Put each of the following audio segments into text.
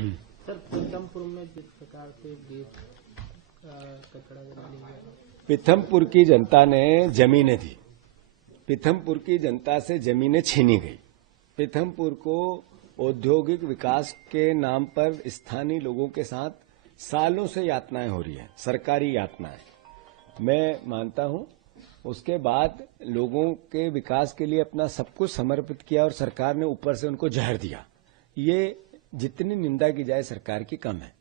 Sir, Pithampur में जिस प्रकार से कचरा जला लिया, पीथमपुर की जनता ने जमीनें दी, पीथमपुर की जनता से जमीनें छीनी गई। पीथमपुर को औद्योगिक विकास के नाम पर स्थानीय लोगों के साथ सालों से यातनाएं हो रही हैं, सरकारी यातनाएं। मैं मानता हूं उसके बाद लोगों के विकास के लिए अपना सब कुछ समर्पित किया और सरकार ने ऊपर से उनको जहर दिया। ये जितनी निंदा की जाए सरकार की कम है।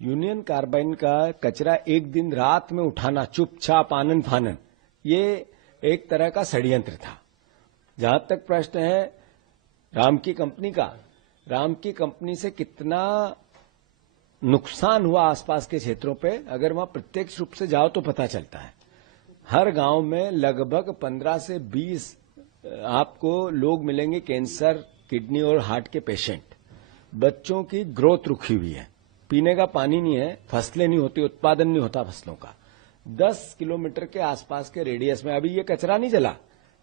यूनियन कार्बाइन का कचरा एक दिन रात में उठाना, चुपचाप आनन फानन, ये एक तरह का षड्यंत्र था। जहां तक प्रश्न है राम की कंपनी का, राम की कंपनी से कितना नुकसान हुआ आसपास के क्षेत्रों पे, अगर वहां प्रत्यक्ष रूप से जाओ तो पता चलता है। हर गांव में लगभग 15 से 20 आपको लोग मिलेंगे कैंसर, किडनी और हार्ट के पेशेंट। बच्चों की ग्रोथ रुकी हुई है, पीने का पानी नहीं है, फसलें नहीं होती, उत्पादन नहीं होता फसलों का। 10 किलोमीटर के आसपास के रेडियस में अभी ये कचरा नहीं जला,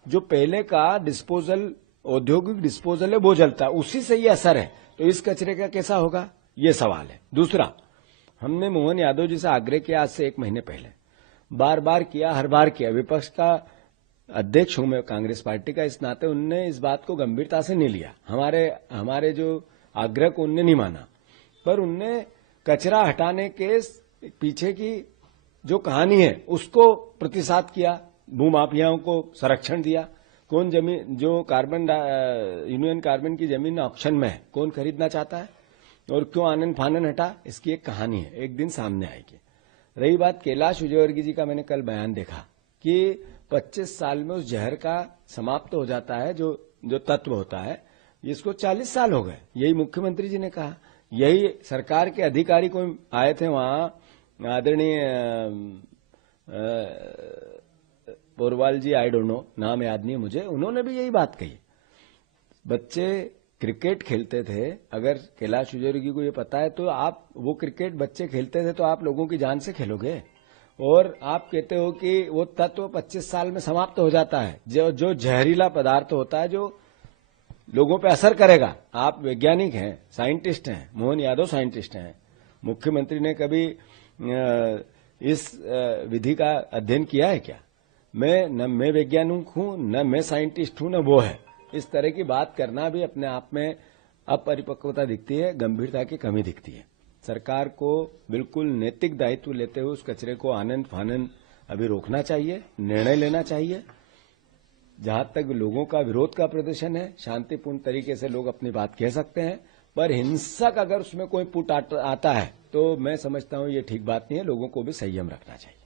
जो पहले का डिस्पोजल, औद्योगिक डिस्पोजल है वो जलता है, उसी से ये असर है। तो इस कचरे का कैसा होगा, ये सवाल है। दूसरा, हमने मोहन यादव जी से आग्रह किया आज से 1 महीने पहले, बार बार किया, हर बार किया। विपक्ष का अध्यक्ष हूं मैं कांग्रेस पार्टी का, इस नाते उनने इस बात को गंभीरता से नहीं लिया, हमारे जो आग्रह को उनने नहीं माना। पर उनने कचरा हटाने के पीछे की जो कहानी है उसको प्रतिसाद किया, भूमाफियाओं को संरक्षण दिया। कौन जमीन, जो यूनियन कार्बाइन की जमीन ऑक्शन में है, कौन खरीदना चाहता है और क्यों आनन फानन हटा, इसकी एक कहानी है, एक दिन सामने आएगी। रही बात कैलाश विजयवर्गीय जी का, मैंने कल बयान देखा कि 25 साल में उस जहर का समाप्त हो जाता है जो तत्व होता है। इसको 40 साल हो गए, यही मुख्यमंत्री जी ने कहा। यही सरकार के अधिकारी को आए थे वहां, आदरणीय पोरवाल जी, आई डोंट नो, नाम याद नहीं मुझे, उन्होंने भी यही बात कही। बच्चे क्रिकेट खेलते थे, अगर कैलाश विजयवर्गीय को ये पता है तो आप वो क्रिकेट बच्चे खेलते थे तो आप लोगों की जान से खेलोगे, और आप कहते हो कि वो तत्व 25 साल में समाप्त हो जाता है, जो जहरीला पदार्थ होता है जो लोगों पे असर करेगा। आप वैज्ञानिक हैं, साइंटिस्ट हैं, मोहन यादव साइंटिस्ट हैं। मुख्यमंत्री ने कभी इस विधि का अध्ययन किया है क्या? मैं वैज्ञानिक हूं, न मैं साइंटिस्ट हूं, न वो है। इस तरह की बात करना भी अपने आप में अपरिपक्वता दिखती है, गंभीरता की कमी दिखती है। सरकार को बिल्कुल नैतिक दायित्व लेते हुए उस कचरे को आनन फानन अभी रोकना चाहिए, निर्णय लेना चाहिए। जहां तक लोगों का विरोध का प्रदर्शन है, शांतिपूर्ण तरीके से लोग अपनी बात कह सकते हैं, पर हिंसक अगर उसमें कोई पुट आता है तो मैं समझता हूं ये ठीक बात नहीं है। लोगों को भी संयम रखना चाहिए।